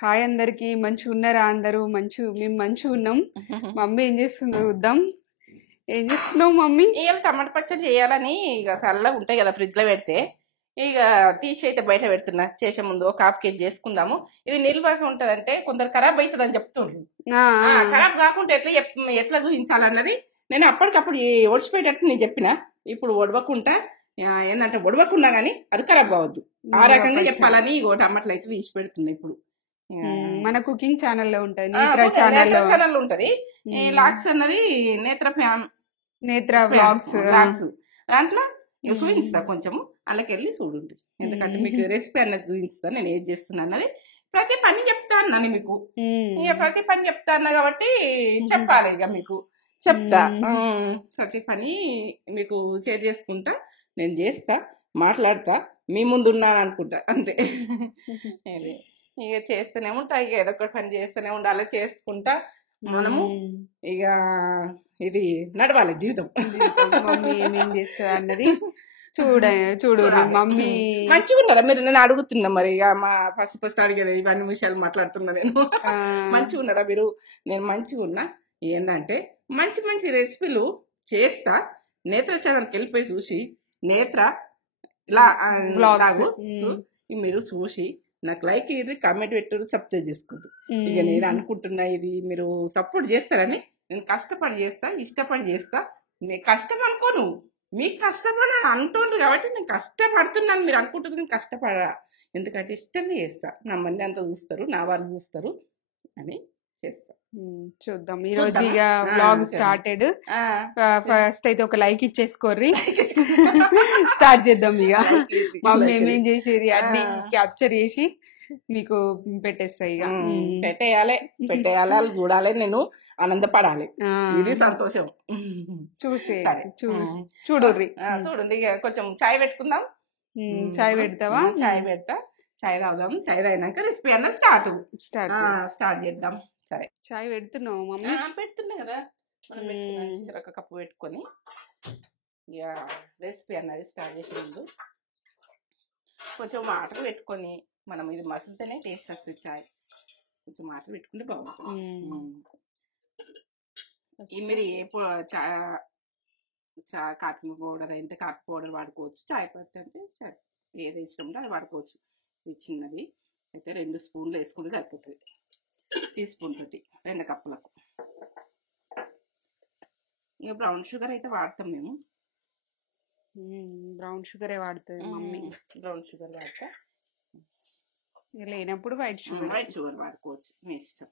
Hi అందరికి మంచిగున్నారా అందరూ మేము మంచిగున్నాం. మమ్మీ ఏం చేస్తుందో చూద్దాం. ఏం చేస్తున్నావు మమ్మీ? ఇవాళ టమాటా పచ్చడి చేయాలని ఇక చల్లగా ఉంటాయి కదా ఫ్రిడ్జ్ లో పెడితే ఇక తీసి అయితే బయట పెడుతున్నా. చేసే ముందు ఒక హాఫ్ కేజీ చేసుకుందాము. ఇది నిల్వగా ఉంటదంటే కొందరు ఖరాబ్ అవుతుంది అని చెప్తుండ్రు. ఖరాబ్ కాకుండా ఎట్లా చూపించాలన్నది నేను అప్పటికప్పుడు ఒడిచిపోయేటట్టు నేను చెప్పిన. ఇప్పుడు ఒడవకుండా ఏంటంటే ఒడవకున్నా గానీ అది ఖరాబ్ కావద్దు, ఆ రకంగా చెప్పాలని ఇగో టమాటాలు అయితే తీసి పెడుతున్నా. ఇప్పుడు మన కుకింగ్ ఛానల్లో ఉంటది, నేత్ర ఛానల్ ఉంటది. లాక్స్ అన్నది నేత్ర వ్లాగ్స్ దాంట్లో చూపిస్తా కొంచెము, అలాకెళ్ళి చూడండి. ఎందుకంటే మీకు రెసిపీ అన్నది చూపిస్తా, నేను ఏం చేస్తున్నా అన్నది. ప్రతి పని చెప్తా అన్నాను మీకు, ఇక ప్రతి పని చెప్తా అన్నా కాబట్టి చెప్పాలి. ఇక మీకు చెప్తా, ప్రతి పని మీకు షేర్ చేసుకుంటా, నేను చేస్తా, మాట్లాడతా, మీ ముందు ఉన్నాను అనుకుంటా అంతే. ఇక చేస్తూనే ఉంటా, ఇక ఏదో ఒకటి పని చేస్తూనే ఉండాలి, చేసుకుంటా మనము. ఇక ఇది నడవాలి జీవితం. మమ్మీ ఏమేం చేస్తుంది అన్నది చూడు. మమ్మీ మంచిగా ఉన్నారా మీరు? నేను అడుగుతున్నా మరి, ఇక మా ఫస్ట్ అడిగేది ఇవన్నీ విషయాలు మాట్లాడుతున్నా నేను. మంచిగా ఉన్నారా మీరు? నేను మంచిగా ఉన్నా. ఏంటంటే మంచి మంచి రెసిపీలు చేస్తా. నేత్ర ఛానల్కి వెళ్ళిపోయి చూసి నేత్ర మీరు చూసి నాకు లైక్ ఇది, కామెంట్ పెట్టారు, సబ్స్క్రైబ్ చేసుకోండి. ఇక నేను అనుకుంటున్నా ఇది మీరు సపోర్ట్ చేస్తారని. నేను కష్టపడి చేస్తా, ఇష్టపడి చేస్తా. నేను కష్టం అనుకోను, మీకు కష్టపడి అంటుండ్రు కాబట్టి నేను కష్టపడుతున్నాను. మీరు అనుకుంటుంది నేను కష్టపడరా, ఎందుకంటే ఇష్టంగా చేస్తా. నా మంది అంతా చూస్తారు, నా వాళ్ళు చూస్తారు అని చేస్తా. చూద్దాం ఈ రోజు ఇక వ్లాగ్ స్టార్టెడ్. ఫస్ట్ అయితే ఒక లైక్ ఇచ్చేసుకోర్రి, స్టార్ట్ చేద్దాం. ఇక మమ్మీ ఏమేం చేసేది అన్ని క్యాప్చర్ చేసి మీకు పెట్టేస్తాయి. ఇక పెట్టేయాలి వాళ్ళు చూడాలి, నేను ఆనందపడాలి, ఇది సంతోషం. చూడండి. ఇక కొంచెం చాయ్ పెట్టుకుందాం. చాయ్ పెడతావా? చాయ్ పెడతా, చాయ్ తాగుదాం. చాయ్ తాగినాక రెసిపీ అన్నది స్టార్ట్ చేద్దాం. సరే, చాయ్ పెడుతున్నావు మమ్మీ? పెడుతున్నా కదా, మనం ఒక కప్పు పెట్టుకొని ఇక రెసిపీ అన్నది స్టార్ట్ చేసే ముందు కొంచెం వాటర్ పెట్టుకొని మనం ఇది మసిలితేనే టేస్ట్ వస్తుంది. చాయ్ కొంచెం వాటర్ పెట్టుకుంటే బాగుంటుంది. మీరు ఏ కాఫీ పౌడర్ అయితే కాఫీ పౌడర్ వాడుకోవచ్చు, చాయ్ పత్తి అంటే ఏది ఇష్టం ఉంటే అది వాడుకోవచ్చు. ఇది చిన్నది అయితే 2 స్పూన్లు వేసుకుంటే సరిపోతుంది. టీ స్పూన్ తోటి 2 కప్పులకు. ఇక బ్రౌన్ షుగర్ అయితే వాడతాం మేము. బ్రౌన్ షుగరే వాడుతుంది మమ్మీ. బ్రౌన్ షుగర్ వాడతా, లేనప్పుడు వైట్ షుగర్ వాడుకోవచ్చు, మీ ఇష్టం.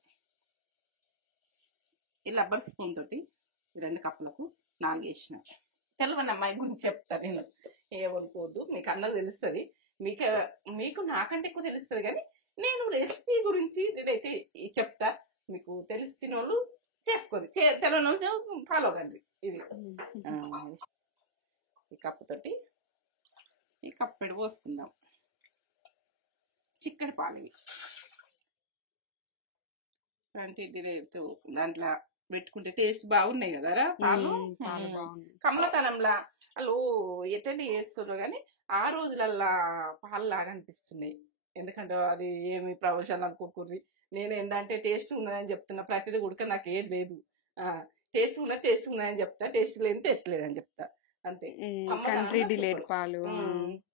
ఈ రబ్బర్ స్పూన్ తోటి 2 కప్పులకు 4 వేసిన. తెలవని అమ్మాయి గురించి చెప్తా నేను, ఏమనుకోవద్దు. మీకు అన్నది తెలుస్తుంది, మీకు నాకంటే ఎక్కువ తెలుస్తుంది. కానీ నేను రెసిపీ గురించి ఇదైతే చెప్తా, మీకు తెలిసిన వాళ్ళు చేసుకోండి, తెలియని వాళ్ళు ఫాలో కండి. ఇది ఈ కప్పు తోటి ఈ కప్పు పెడి పోసుకుందాం. చిక్కటి పాలు ఇవి. దాంట్లో పెట్టుకుంటే టేస్ట్ బాగున్నాయి కదా పాలు. కమలతనంలా వాళ్ళు ఎటెండ్ చేస్తున్నారు కానీ ఆ రోజులల్లా పాలు లాగా అనిపిస్తున్నాయి. ఎందుకంటే అది ఏమి ప్రవచనాలు అనుకోకూడదు. నేను ఏంటంటే టేస్ట్ ఉన్నదని చెప్తున్నా, ప్రతిదీ ఉడక నాకు ఏం లేదు. టేస్ట్ ఉన్నదని చెప్తా, టేస్ట్ లేదని చెప్తా అంతే. కంట్రీ డిలేట్ పాలు,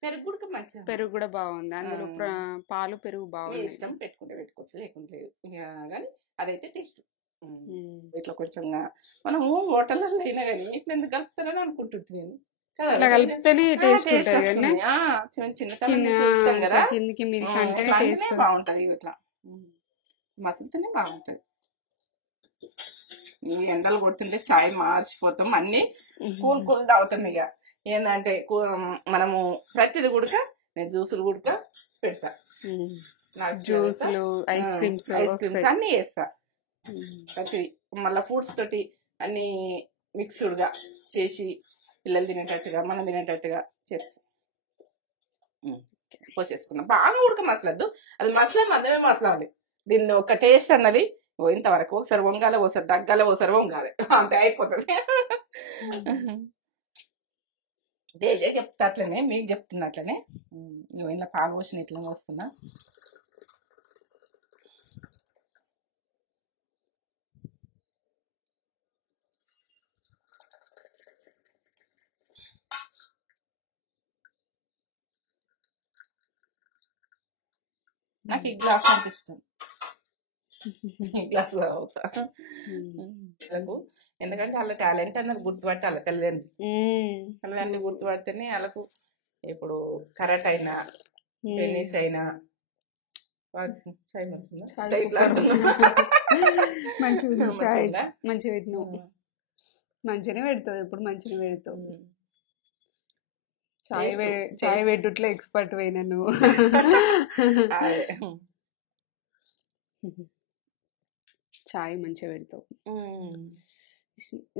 పెరుగు కూడా మంచిగా, పెరుగు కూడా బాగుంది అందులో. పాలు పెరుగు బాగుంది, ఇష్టం పెట్టుకుంటే పెట్టుకోవచ్చు, లేకుంటే లేదు. కానీ అదైతే టేస్ట్. ఇట్లా కొంచెం మనము హోటళ్ళల్లో అయినా కానీ ఇట్లా ఎందుకు కలుపుతారని అనుకుంటుంది నేను. అట్లా కలిపితేనే టేస్ట్ ఉంటుంది, చూస్తాం కదా కిందికి మీరు కంటే టేస్ట్ బాగుంటది. ఇట్లా మసిలితేనే బాగుంటది. ఈ ఎండలు కొడుతుంటే చాయ్ మార్చిపోతాం, అన్ని కూల్ తాగుతాం. ఇక ఏంటంటే మనము ప్రతిది కూడా నేను జ్యూసులు కూడా పెడతా, జ్యూసులు ఐస్ క్రీమ్స్ అన్ని చేస్తా. ప్రతిది మళ్ళీ ఫ్రూట్స్ తోటి అన్ని మిక్స్డ్గా చేసి పిల్లలు తినేటట్టుగా మనం తినేటట్టుగా చేస్తాం. పోసేసుకున్నాం. బాగా ఉడక మసలద్దు, అది మధ్యమే మసలాలి. దీన్ని ఒక టేస్ట్ అన్నది ఇంతవరకు ఒకసారి వంగాలి, ఒకసారి దగ్గాలి, ఒకసారి వంగాలి, అంతే అయిపోతుంది. డేజే చెప్తా అట్లనే, మీకు చెప్తున్నా అట్లనే. ఇలా పాలు పోసిన ఇట్లా వస్తున్నా. నాకు ఈ గ్లాస్ అంటే ఇష్టం. ఈ గ్లాస్ అవుతా ఎందుకంటే వాళ్ళ టాలెంట్ అన్నది గుర్తుపట్టాలి తల్లిదండ్రులు గుర్తుపడితేనే వాళ్ళకు ఇప్పుడు కరాటే అయినా టెన్నిస్ అయినా మంచిగానే పెడతావు ఎప్పుడు మంచిగా పెడతావు. చాయ్ పెట్టుట్లో ఎక్స్పర్ట్ పోయినా నువ్వు. చాయ్ మంచిగా పెడతావు.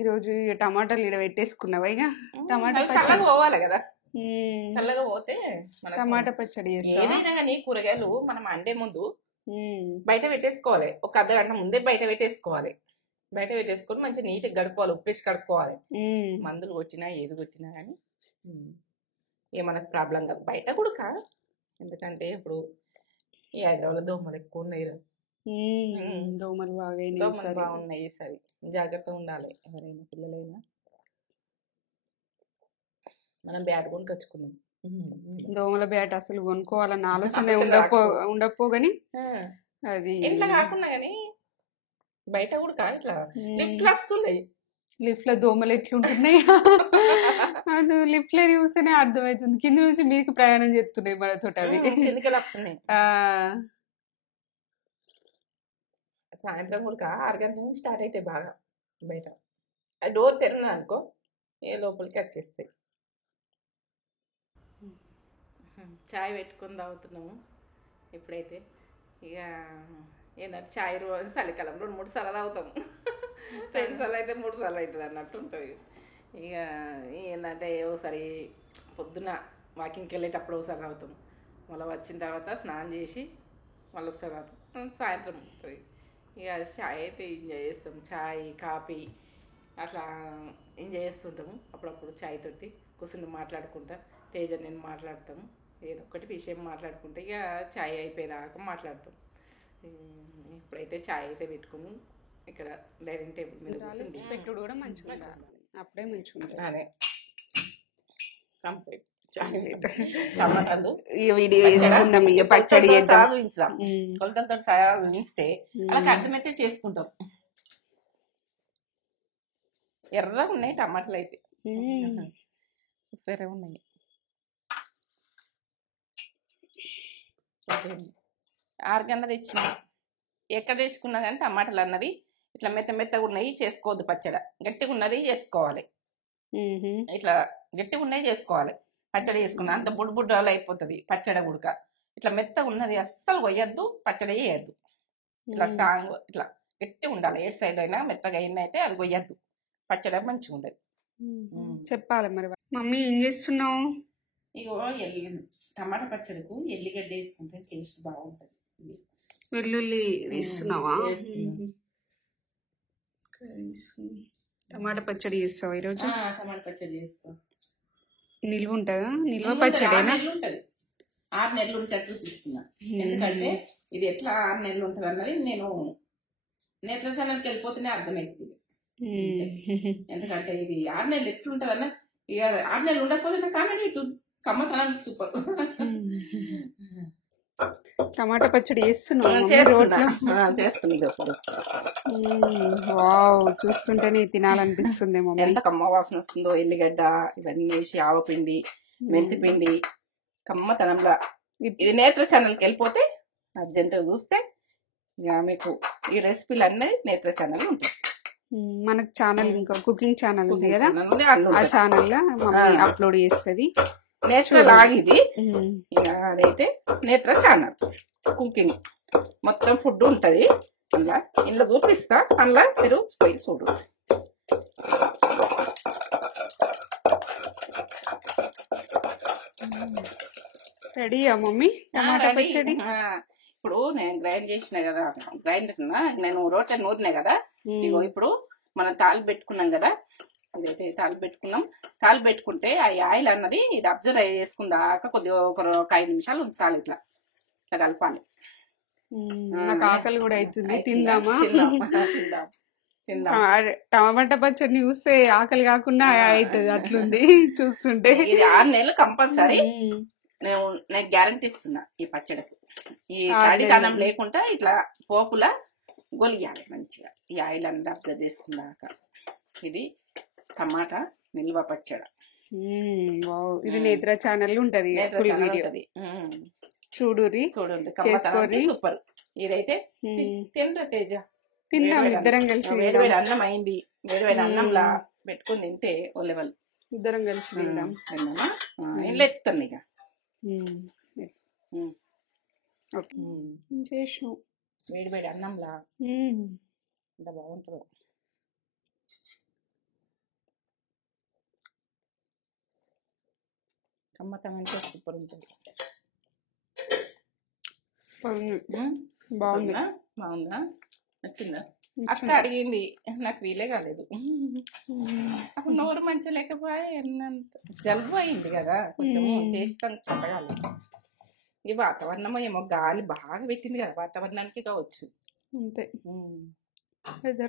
ఈరోజు టమాటాలు ఇక్కడ పెట్టేసుకున్నావా? ఇక టమాటా పచ్చడి పోవాలి కదా, చల్లగా పోతే టమాటా పచ్చడి చేస్తా. ఏదైనా కానీ కూరగాయలు మనం అండే ముందు బయట పెట్టేసుకోవాలి. ఒక అర్ధగంట ముందే బయట పెట్టేసుకోవాలి. బయట పెట్టేసుకొని మంచిగా నీట్గా గడుపుకోవాలి, ఉప్పేసి కడుక్కోవాలి. మందులు కొట్టినా ఏది కొట్టినా కానీ ఏమనకు ప్రాబ్లం కాదు. బయట కూడా కాదు, ఎందుకంటే ఇప్పుడు ఈ హైదరాబాద్ దోమలు ఎక్కువ ఉన్నాయి. దోమలు బాగున్నాయి. సరే జాగ్రత్తగా ఉండాలి. ఎవరైనా పిల్లలైనా మనం బ్యాట్ కొనుకొచ్చుకున్నాం. దోమల బ్యాట్ అసలు కొనుక్కోవాలన్న ఆలోచన ఉండపో గాని అది ఇంట్లో కాకుండా గానీ బయట కూడా కాదు. ఇట్లా లిఫ్ట్ వస్తున్నాయి. లిఫ్ట్ లో దోమలు ఎట్లుంటున్నాయి అది లిఫ్ట్ లో చూస్తేనే అర్థమవుతుంది. కింద నుంచి మీకు ప్రయాణం చేస్తున్నాయి మనతో అవి. సాయంత్రం కూడా 6 గంటల నుంచి స్టార్ట్ అయితే బాగా బయట ఆ డోర్ తెరినా అనుకో ఏ లోపలికి వచ్చేస్తాయి. చాయ్ పెట్టుకొని తాగుతున్నాము ఇప్పుడైతే. ఇక ఏంటంటే చాయ్ రోజు చలికాలం 2-3 సార్లు తాగుతాము. 2 సార్లు అయితే 3 సార్లు అవుతుంది అన్నట్టు ఉంటుంది. ఇక ఏంటంటే ఒకసారి పొద్దున వాకింగ్కి వెళ్ళేటప్పుడు ఒకసారి తాగుతాం, మళ్ళీ వచ్చిన తర్వాత స్నానం చేసి మళ్ళీ ఒకసారి తాగుతాం. సాయంత్రం ఉంటుంది. ఇక చాయ్ అయితే ఎంజాయ్ చేస్తాం. చాయ్ కాఫీ అట్లా ఎంజాయ్ చేస్తుంటాము. అప్పుడప్పుడు చాయ్ తోటి కూర్చుని మాట్లాడుకుంటా తేజ నేను మాట్లాడతాము. ఏదో ఒకటి విషయం మాట్లాడుకుంటే ఇక చాయ్ అయిపోయేదాకా మాట్లాడతాం. ఇప్పుడైతే చాయ్ అయితే పెట్టుకుని ఇక్కడ డైనింగ్ టేబుల్ మీద పెట్టుడు కూడా మంచిగా అప్పుడే మంచిగా అదే కంప్లీట్ టమాటాలు వీడియో వేసుకుందాం. ఇక పచ్చడి చేద్దాం. కొలతలతో సాగిస్తే అలాగే అర్థమైతే చేసుకుంటాం. ఎర్రగా ఉన్నాయి టమాటాలు అయితే సరే ఉన్నాయి. 6 గంటలు తెచ్చిన ఎక్కడ తెచ్చుకున్నా కానీ టమాటాలు అన్నది ఇట్లా మెత్తగా ఉన్నాయి చేసుకోవద్దు. పచ్చడి గట్టిగా ఉన్నది చేసుకోవాలి. ఇట్లా గట్టిగా ఉన్నాయి చేసుకోవాలి. పచ్చడి చేసుకున్నా అంత బుడ్డలు అయిపోతుంది పచ్చడి గుడక. ఇట్లా మెత్తగా ఉన్నది అస్సలు కొయ్యద్దు, పచ్చడి వేయద్దు. ఇట్లా స్ట్రాంగ్ ఇట్లా గట్టిగా ఉండాలి. ఏ సైడ్ అయినా మెత్తగా అయితే అది కొయ్యద్దు, పచ్చడి మంచిగా ఉండదు. చెప్పాలి మరి. మమ్మీ ఏం చేస్తున్నావు? ఇగో టమాటా పచ్చడికు ఎల్లిగడ్డ వేసుకుంటే టేస్ట్ బాగుంటుంది. వెల్లుల్లి తీస్తున్నావా? టమాటా పచ్చడి చేస్తావా ఈరోజు? టమాటా పచ్చడి చేస్తావు. నిల్వ ఉంటుందా? నిల్వ పచ్చడేనా? 6 నెలలు ఉంటట్టు తీస్తున్నా. ఎందుకంటే ఇది ఎట్లా 6 నెలలు ఉంటుంది అన్నది నేను నేత్రశాలకి వెళ్ళిపోతేనే అర్థమవుతుంది. ఎందుకంటే ఇది 6 నెలలు ఎట్లుంటది అన్న ఇక 6 నెలలు ఉండకపోతే నా కామెంట్ ఇటు కమ్మతనానికి సూపర్. టమాటా పచ్చడి చేస్తున్నా చూస్తుంటేనే తినాలనిపిస్తుంది. ఎంత కమ్మ వాసన వస్తుందో. ఎల్లిగడ్డ ఇవన్నీ వేసి ఆవపిండి మెంతిపిండి కమ్మతనంలో. ఇది నేత్ర ఛానల్కి వెళ్ళిపోతే అర్జెంటుగా చూస్తే ఇక మీకు ఈ రెసిపీలు అన్నీ నేత్ర ఛానల్ ఉంటాయి. మనకు ఛానల్ ఇంకా కుకింగ్ ఛానల్ ఉంది కదా, ఆ ఛానల్ లో మమ్మీ అప్లోడ్ చేస్తుంది. నేచురల్ ఆగిది ఇక అదైతే నేత్ర ఛానల్ కుకింగ్ మొత్తం ఫుడ్ ఉంటది. అందులో ఇంట్లో చూపిస్తా, అందులో మీరు పోయి చూడు. రెడీయా మమ్మీ టమాటా పచ్చడి? ఇప్పుడు నేను గ్రైండ్ చేసిన కదా, నేను రోట్లో నూరినా కదా. ఇగో ఇప్పుడు మనం తాలింపు పెట్టుకున్నాం కదా, ఇదైతే తాలింపు పెట్టుకున్నాం. తాలింపు పెట్టుకుంటే ఆ ఆయిల్ అన్నది ఇది అబ్జర్వ్ చేసుకుందాక కొద్దిగా ఒక 5 నిమిషాలు ఉంచాలి. ఇట్లా ఇట్లా కలపాలి. నాకు ఆకలి కూడా అవుతుంది, తిందామా? టమాటా పచ్చడిని చూస్తే ఆకలి కాకుండా అవుతుంది అట్లుంది చూస్తుంటే. ఇది 6 నెలలు కంపల్సరీ నేను గ్యారంటీ ఇస్తున్నా ఈ పచ్చడికి. ఈ తడిదనం లేకుండా ఇట్లా పోపులా గొలియాలి మంచిగా. ఈ ఆయిల్ అంతా అబ్జర్వ్ చేసుకున్నాక ఇది టమాటా నిల్వ పచ్చడి. ఇది నేత్ర ఛానల్ ఉంటది, చూడండి చేసుకోరి. సూపర్. ఇదైతే తింటా తేజ, తిన్నాం ఇద్దరం కలిసి. వేడివేడి అన్నం అయింది, వేడివేడి అన్నంలా పెట్టుకుని తింటే ఓ లెవెల్. ఇద్దరం కలిసి తిందాం. ఇంట్లో ఎత్తుతాను ఇక చేసాం. వేడివేడి అన్నంలా ఎంత బాగుంటుందో. కమ్మటమంటే సూపర్ ఉంటుంది. బాగుందా? బాగుందా? నచ్చిందా? అక్క అడిగింది, నాకు వీలే కాలేదు. అప్పుడు నోరు మంచిగా లేకపోయా, జలుబు అయింది కదా, కొంచెం చేస్తాను చల్లగాలి. ఈ వాతావరణం ఏమో గాలి బాగా పెట్టింది కదా, వాతావరణానికి కావచ్చు అంతే.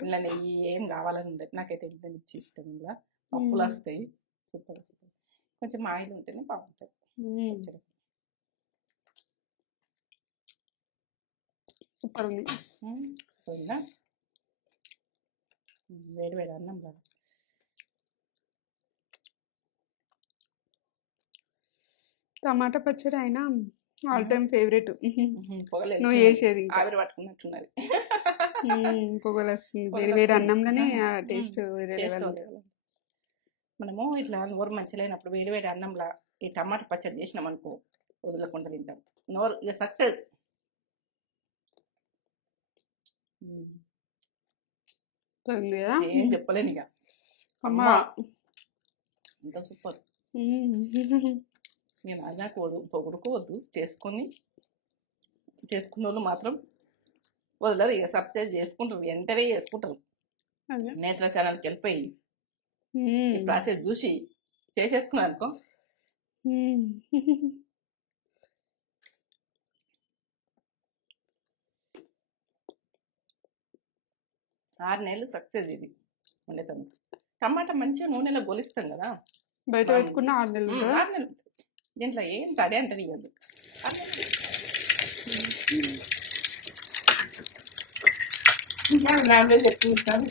ఇలా నెయ్యి ఏం కావాలని ఉండదు నాకైతే, ఎంత మిర్చి ఇష్టం. ఇలా పప్పులు వస్తాయి, సూపర్. కొంచెం ఆయిల్ ఉంటేనే బాగుంటుంది. సూపర్ ఉంది. వేడి వేడి అన్నం కదా. టమాటా పచ్చడి అయినా ఆల్ టైమ్ ఫేవరెట్. నువ్వు చేసేది ఆవిరి పట్టుకున్నట్టున్నది, పొగలు వస్తుంది. వేడి వేడి అన్నంలోనే టేస్ట్. మనము ఇట్లా నోరు మంచి లేనప్పుడు వేడి వేడి అన్నంలా ఈ టమాటా పచ్చడి చేసినాం అనుకో, వదలకుండా తింటాం. నోరు ఇక సక్సెస్. ఏం చెప్పలేను ఇక, అమ్మా అంత సూపర్. నేను అలా పొగుడుకోవద్దు, చేసుకున్న వాళ్ళు మాత్రం వదలరు ఇక, సబ్స్క్రైబ్ చేసుకుంటారు, వెంటనే చేసుకుంటారు. నేత్ర ఛానల్కి వెళ్ళిపోయి ప్రాసెస్ చూసి చేసేసుకున్నాను అనుకో. 6 నెలలు సక్సెస్ ఇది వండేతను. టమాటా మంచిగా నూనెలో గొలిస్తాం కదా, బయట పెట్టుకున్న 6 నెలలు. 6 నెలలు దీంట్లో ఏం తడి అంటే ఇవ్వద్దు. నాన్వెజ్ ఎక్కువ ఇస్తాను.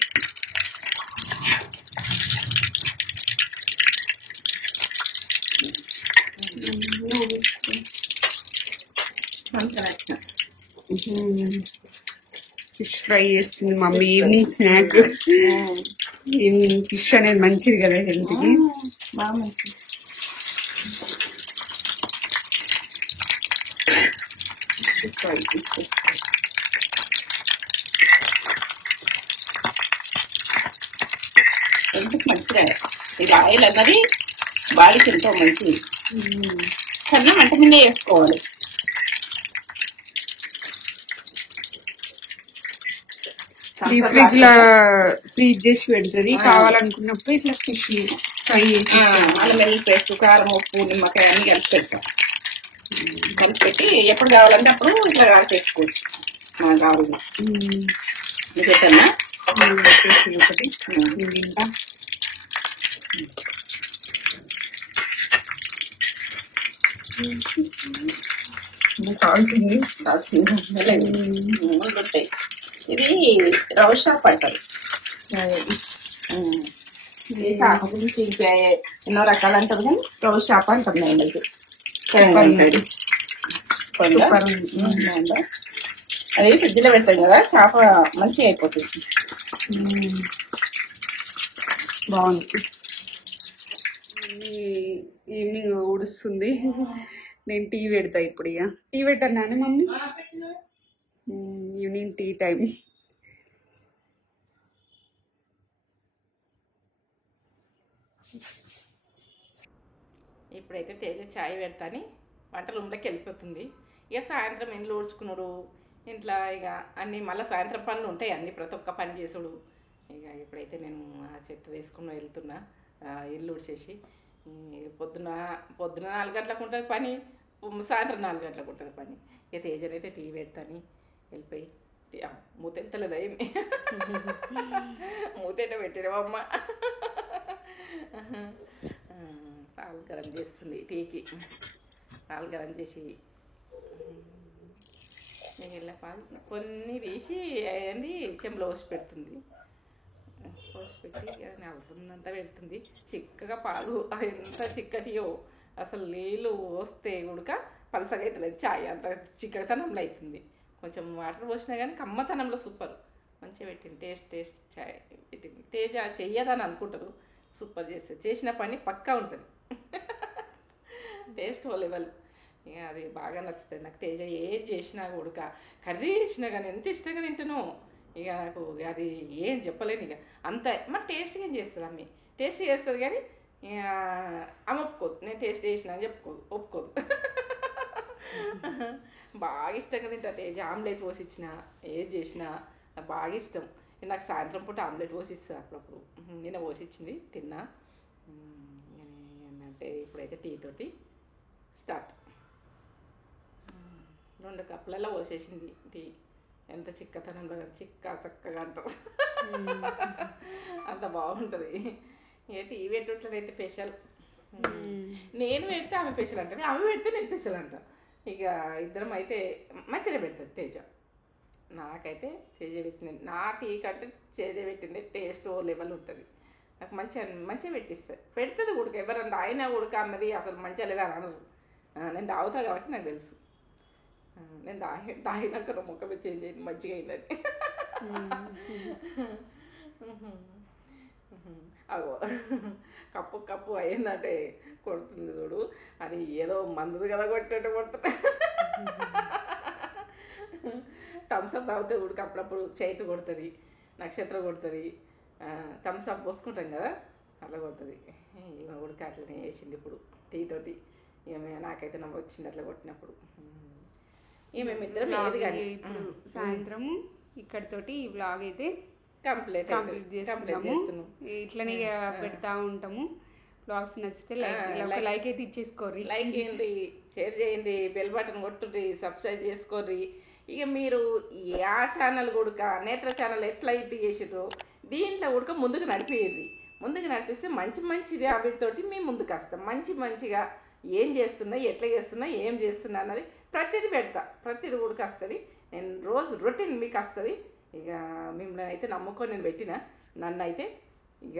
ఫిష్ ఫ్రై చేస్తుంది mummy, evening snack. Evening fish అనేది మంచిది కదా హెల్త్కి. ఎందుకు మంచిగా ఇది ఆయిల్ అన్నది బాడీకి ఎంతో మంచిది. సన్న మంట మీద వేసుకోవాలి. ఫ్రీజ్ చేసి పెడుతుంది, కావాలనుకున్నప్పుడు ఇట్లా ఫిష్ ఫ్రై చేసి అల్లం వెల్లుల్లి పేస్ట్, కారం, ఉప్పు, నిమ్మకాయ అన్ని కలిపి పెడతాం. కలిపి పెట్టి ఎప్పుడు కావాలంటే అప్పుడు ఇట్లా చేసుకోవచ్చు. కావాలి పెట్టన్నా ఉంటాయి. ఇది రవ షాప్ అంటారు. ఈ షాప్ గురించి ఇంకా ఎన్నో రకాలు అంటారు కానీ రవ షాప్ అంటారు. నేను అది ఫ్రిడ్జ్లో పెడతాం కదా, చేప మంచిగా అయిపోతుంది. బాగుంది. ఈవినింగ్ ఊడుస్తుంది, నేను టీ పెడతా ఇప్పుడు. ఇక టీ పెట్టాను మమ్మీ, ఈవినింగ్ టీ టైం. ఇప్పుడైతే తేజ చాయ్ పెడతాని వంట రూమ్లోకి వెళ్ళిపోతుంది. ఇక సాయంత్రం ఇంట్లో ఊడ్చుకున్నాడు, ఇంట్లో ఇక అన్నీ మళ్ళీ సాయంత్రం పనులు ఉంటాయి, అన్నీ ప్రతి ఒక్క పని చేసుడు. ఇక ఇప్పుడైతే నేను ఆ చెత్త వేసుకుని వెళ్తున్నా, ఇల్లు ఊడ్చేసి. పొద్దున 4 గంటలకు ఉంటుంది పని, సాయంత్రం 4 గంటలకు ఉంటుంది పని. ఇక తేజనైతే టీ పెడతాని వెళ్ళిపోయి. మూతెళ్తలేదా ఏమి, మూతేట పెట్టినవమ్మ. పాలు గరం చేస్తుంది టీకి. పాలు గరం చేసి మిగిలిన పాలు కొన్ని తీసి అయ్యండి చెంబులో పోసి పెడుతుంది. పోసి పెట్టి అది అవసరమంతా పెడుతుంది. చిక్కగా పాలు ఎంత చిక్కటియో అసలు నీళ్ళు పోస్తే ఉడక పలసగా అవుతుంది చాయ్, అంత చిక్కటితనంలో అవుతుంది. కొంచెం వాటర్ పోసినా కానీ కమ్మతనంలో సూపర్ మంచిగా పెట్టింది. టేస్ట్ చాయ్ పెట్టింది. తేజ చెయ్యదని అనుకుంటారు, సూపర్ చేస్తుంది. చేసిన పని పక్కా ఉంటుంది. టేస్ట్ ఓ లెవెల్. ఇక అది బాగా నచ్చుతుంది నాకు. తేజ ఏది చేసినా ఉడక కర్రీ చేసినా కానీ ఎంత ఇష్టంగా తింటాను. ఇక నాకు అది ఏం చెప్పలేను. ఇక అంత మరి టేస్ట్గా ఏం చేస్తుంది అమ్మి, టేస్ట్ చేస్తుంది కానీ ఇక ఆమె ఒప్పుకోదు. నేను టేస్ట్ చేసిన అని ఒప్పుకోదు. బాగా ఇష్టంగా తింటా తేజ. ఆమ్లెట్ పోసి ఇచ్చిన ఏది చేసినా నాకు బాగా ఇష్టం. నాకు సాయంత్రం పూట ఆమ్లెట్ పోసి ఇస్తుంది అప్పుడప్పుడు. నిన్న పోసి ఇచ్చింది తిన్నా. ఏంటంటే ఇప్పుడైతే టీ తోటి స్టార్ట్. 2 కప్పులలో పోసేసింది టీ. ఎంత చిక్కతనంలో చక్కగా అంటారు. అంత బాగుంటుంది. ఇక టీ పెట్టేట్లయితే స్పెషల్. నేను పెడితే ఆమె స్పెషల్ అంటుంది, ఆమె పెడితే నేను స్పెషల్ అంట. ఇక ఇద్దరం అయితే మంచిగా పెడుతుంది తేజ. నాకైతే తేజ పెట్టింది, నా టీ కంటే తేజ పెట్టింది టేస్ట్ ఓ లెవెల్ ఉంటుంది. నాకు మంచిగా పెట్టిస్తుంది. పెడుతుంది ఉడక. ఎవరన్నా తాగినా ఉడక అన్నది అసలు మంచిగా లేదా అని అనరు. నేను తాగుతా కాబట్టి నాకు తెలుసు. నేను తాగినాక నా ముఖమే చేంజ్ అయింది, మంచిగా అయిందని. అగో కప్పు అయిందంటే కొడుతుంది చూడు, అది ఏదో మందుది కదా కొట్టేట్టు కొడుతుంది. థమ్స్అప్ తాగితే ఉడికి అప్పుడప్పుడు చేతి కొడుతుంది, నక్షత్రం కొడుతుంది. థమ్స్అప్ పోసుకుంటాం కదా అట్లా కొడుతుంది. ఈమె ఉడికి అట్లనే వేసింది ఇప్పుడు టీ తోటి. ఈమె నాకైతే నవ్వు వచ్చింది అట్లా కొట్టినప్పుడు. మేమిద్దరం ఏది కానీ ఇప్పుడు సాయంత్రం ఇక్కడితోటి ఈ వ్లాగ్ అయితే కంప్లీట్ చేస్తున్నాము. ఇట్లనే పెడతా ఉంటాము. వ్లాగ్స్ నచ్చితే లైక్ అయితే ఇచ్చేసుకోర్రి, లైక్ చేయండి, షేర్ చేయండి, బెల్ బటన్ కొట్టుర్రి, సబ్స్క్రైబ్ చేసుకోర్రి. ఇక మీరు ఆ ఛానల్ ఉడక నేత్ర ఛానల్ ఎట్లా ఇటు చేసిర్రు దీంట్లో ఉడక ముందుకు నడిపిస్తే మంచిది వీటితోటి మేము ముందుకు వస్తాం. మంచిగా ఏం చేస్తున్నా, ఎట్లా చేస్తున్నా, ఏం చేస్తున్నా అన్నది ప్రతిదీ పెడతా. ప్రతిదీ ఉడక వస్తుంది. నేను రోజు రొటీన్ మీకు వస్తుంది. ఇక మిమ్మల్ని అయితే నమ్ముకొని నేను పెట్టిన, నన్ను అయితే ఇక